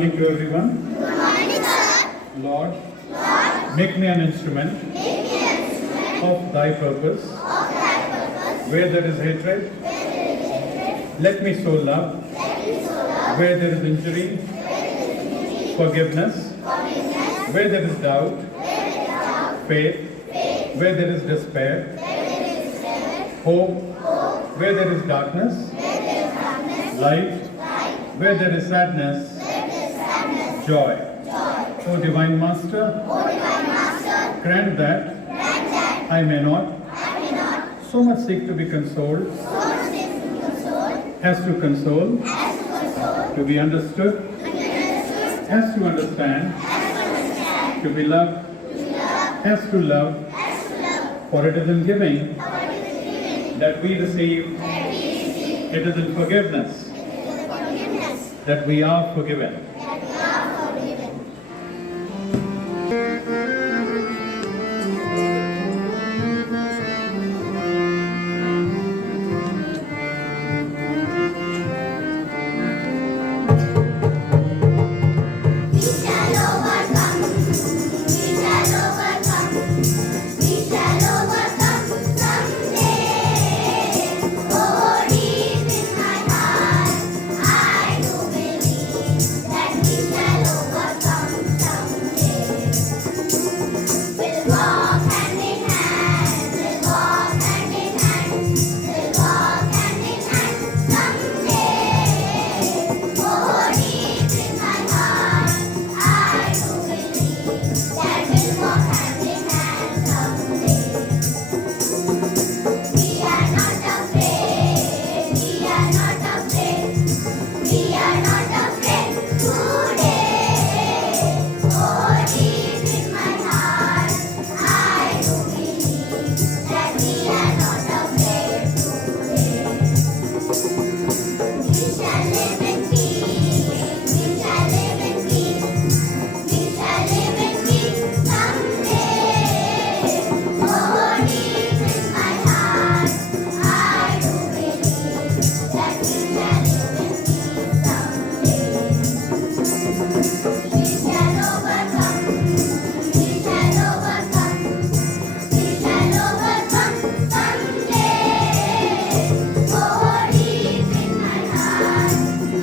morning to everyone. Good morning, sir. Lord, Lord, make me an instrument make me an instrument of thy purpose. of thy purpose. Where there is hatred, Where there is hatred, let me sow love. let me sow love. Where there is injury, Where there is unity, forgiveness. forgiveness. Where there is doubt, Where there is doubt, faith. faith. Where there is despair, Where there is despair, hope. hope. Where there is darkness, Where there is darkness, light. light. Where there is sadness, Where there is sadness, joy. joy. O Divine Master, O divine Master, grant that grant that I may not I may not so much seek to be consoled so much seek to console as to console, as to console, to be understood and understood as to understand, as to understand, to be loved as to love. as to love. For it is in giving Our it is giving that we receive, that we receive, it is in forgiveness it is forgiveness that we are forgiven. that we are forgiven. We shall overcome. We shall overcome. We shall overcome someday. Oh, deep in my heart, I do believe that we shall overcome someday. We'll walk hand in hand. We'll walk hand in hand. We'll walk hand in hand someday. Oh, deep in my heart, I do believe that we'll walk hand in hand someday. We are not afraid. We are not afraid. We are not afraid today. Oh, deep in my heart, I do believe that we are not afraid today. We shall live in peace. We shall live in peace. We shall live in peace someday. Oh, deep in my heart, I do believe that we shall live in peace someday. We shall overcome. We shall overcome. We shall overcome someday. Oh, deep in my heart,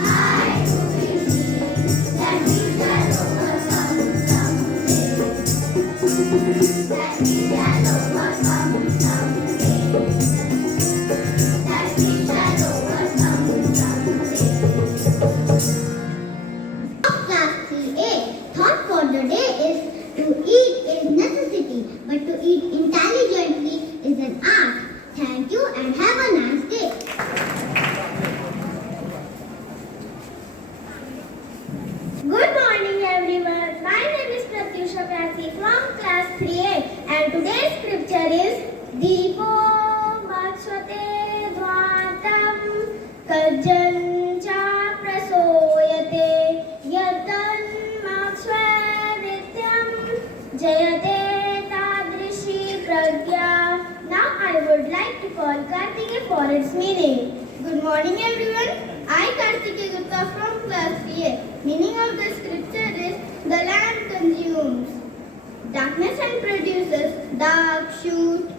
I do believe that we shall overcome someday. That we shall overcome someday. That we shall overcome someday. Class 3A. Thought for the day is to eat is necessity, but to eat intelligently is an art. Thank you and have a nice day. Good morning everyone. My name is Pratyusha Vyasi from class 3A and today's scripture is Deepo Bhagavate Dvatam Kajanja Prasoyate Yatan Makswadityam Jayate Tadrishi Pragya. Now I would like to call Kartike for its meaning. Good morning everyone. I Kartike Gupta from class 3A. Meaning of the scripture is the land consumes darkness and produces dark shoot.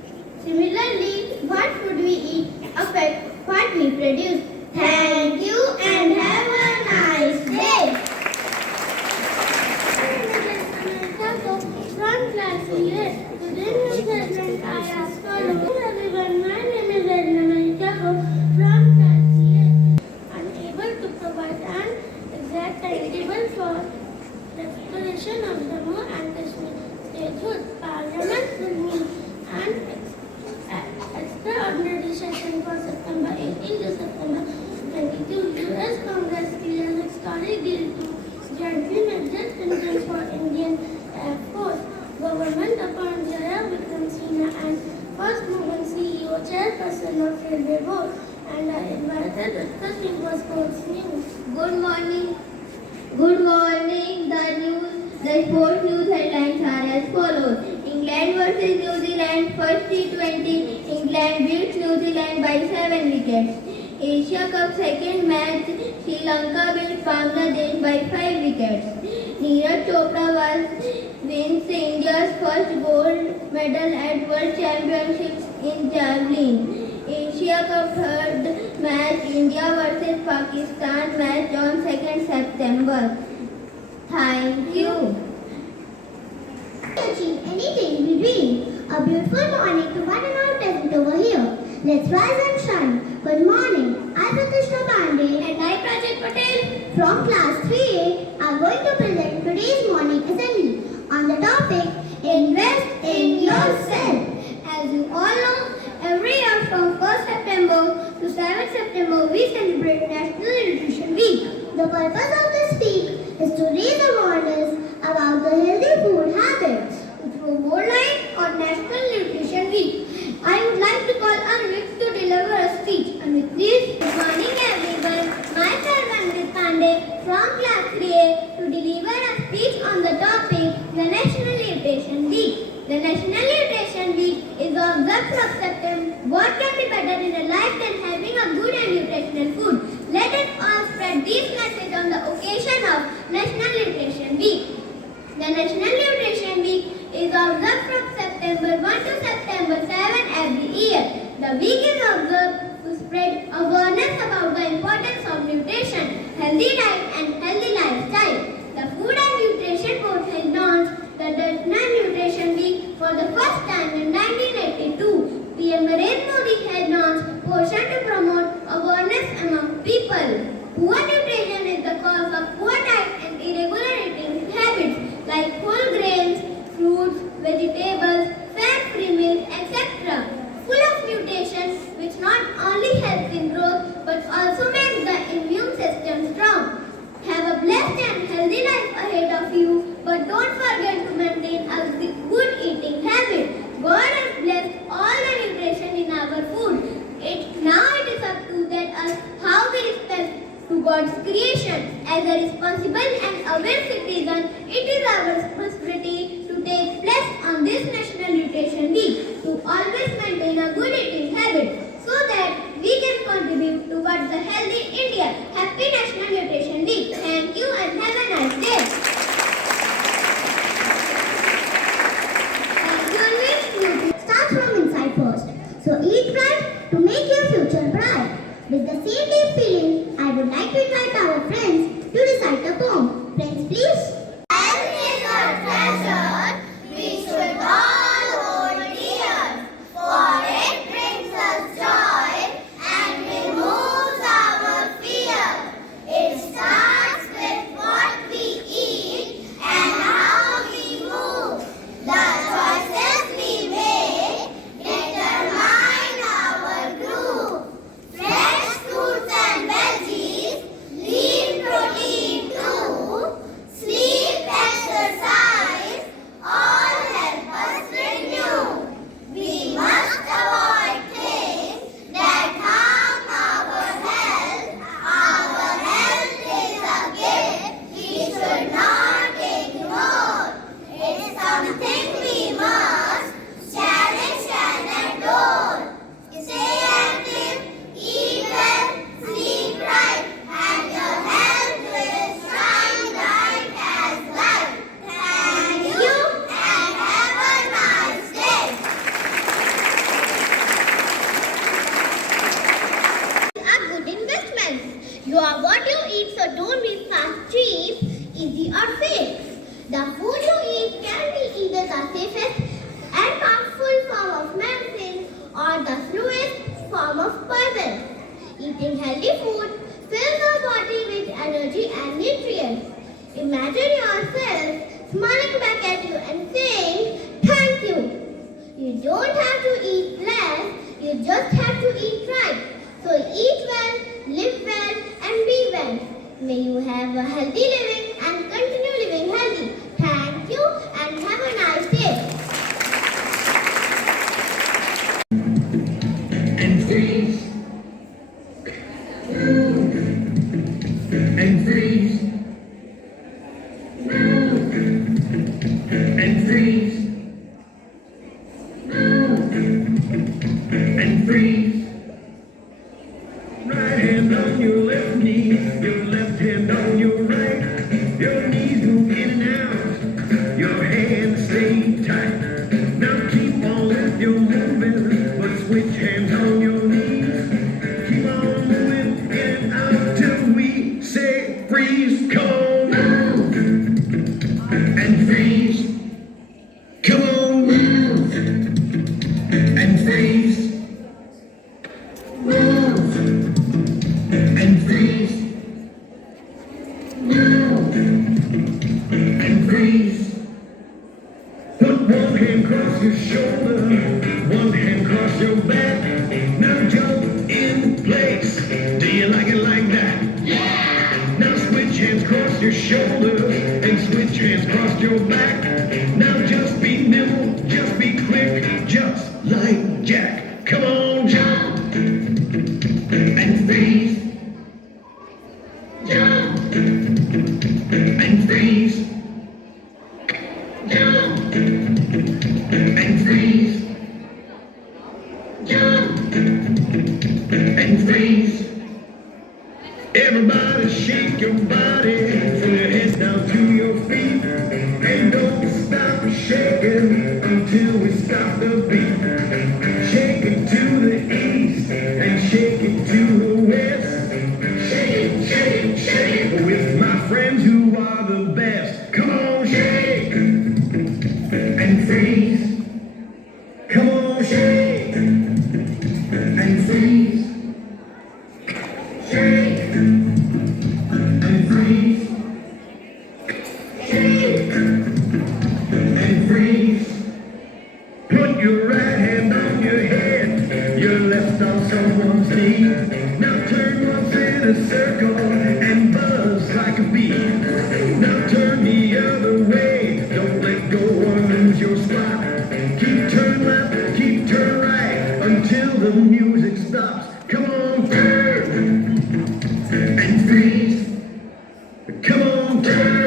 Similarly, what food we eat affects what we produce. Thank you and have a nice day. From class 3A. Today new segment I ask for everyone. My name is Edna Mahikago from class 3A. Unable to provide an exact timetable for restoration of Jammu and Kashmir statehood, Parliament will meet an extraordinary session for September 18 to September 22. US Congress clears historic deal to jointly measure contingents for Indian Air Force. Government appoints Jaya Vikram Sinha and first moving CEO chairperson of Railway Board. And I invited Dr. Srinivas Sports News. Good morning. Good morning. The sports news headlines are as follows. England versus New Zealand, first T20. England beats New Zealand by 7 wickets. Asia Cup second match, Sri Lanka beat Bangladesh by 5 wickets. Neeraj Chopra wins India's first gold medal at World Championships in javelin. Asia Cup third match, India versus Pakistan match on 2nd September. Thank you. Achieve anything we dream. A beautiful morning to one and all present over here. Let's rise and shine. Good morning. I, Pratishtha Pandey, And I, Prajakta Patel. from class 3A, are going to present today's morning assembly on the topic Invest in Yourself. As you all know, every year from 1st September to 7th September, we celebrate National Nutrition Week. The purpose of this week is to raise awareness about the healthy food habits. To throw more light on National Nutrition Week, I would like to call Anvik to deliver a speech. Anvik, please. Good morning, everyone. Myself, Anvik Pandey, from class 3A, to deliver a speech on the topic the National Nutrition Week. The National Nutrition Week is observed from September. What can be better in a life than having a good and nutritional food? Let us all spread this message on the occasion of National Nutrition Week. The National Nutrition Week is observed from September 1 to September 7 every year. The week is observed to spread awareness about the importance of nutrition, healthy diet and healthy lifestyle. The Food and Nutrition Board has launched the National Nutrition Week for the first time in 1982. PM Narendra Modi has launched Poshan to promote awareness among people. Poor nutrition is the cause of poor diet and irregular eating habits like whole grains, fruits, vegetables, fat-free meals, etc. Full of nutrition which not only helps in growth but also makes the immune system strong. Have a blessed and healthy life ahead of you, but don't forget to maintain a good eating habit. God has blessed all the nutrition in our food. Now it is up to us how we respect to God's creation. As a responsible and aware citizen, it is our responsibility to take place on this National Nutrition Week to always maintain a good eating habit so that we can contribute towards a healthy India. Happy National Nutrition Week. Thank you and have a nice day. Thank you and wish you. Start from inside first. So eat right to make your future bright. With the same deep feeling, I would like to invite our friends to recite a poem. Friends, please. Health is a treasure we should all hold dear, for it brings us joy and removes our fear. It starts with what we eat and how we move. The choices we make determine our groove. Fresh fruits and veggies, lean protein too, sleep, exercise, all help us renew. We must avoid things that harm our health. Our health is a gift we should not ignore. It's something we must cherish and adore. Stay active, eat well, sleep right, and your health will shine bright as light. Thank you and have a nice day. Are good investments. You are what you eat, so don't be fast, cheap, easy or fake. The food you eat can be either the safest and harmful form of medicine or the slowest form of poison. Eating healthy food fills our body with energy and nutrients. Imagine yourself smiling back at you and saying, "Thank you." You don't have to eat less, you just have to eat right. So eat well, live well, and be well. May you have a healthy living and continue living healthy. Thank you and have a nice day. And freeze. And freeze. And freeze. And freeze. Right. switch hands on your knees. Keep on moving in and out till we say freeze. Come on, move and freeze. Come on, move and freeze. Move and freeze. Move and freeze. Put one hand across your shoulder, one hand across your back. Now jump in place. Do you like it like that? Yeah! Now switch hands across your shoulders and switch hands across your back. Now just be nimble, just be quick, just like Jack. Come on, jump and freeze. Jump and freeze. Jump and freeze. Jump and freeze. Everybody shake your body from your head down to your feet. And don't stop shaking until we stop the beat. Shake it to the east and shake it to the west. Shake it, shake it, shake it with my friends who are the best. Come on, shake and freeze. Come on, shake and freeze. Shake and freeze. Shake and freeze. Put your right hand on your head, your left on someone's knee. Now turn once in a circle and buzz like a bee. Now turn the other way, don't let go or lose your spot. Keep turn left, keep turn right until the music stops. Come on, turn and freeze. Come on, turn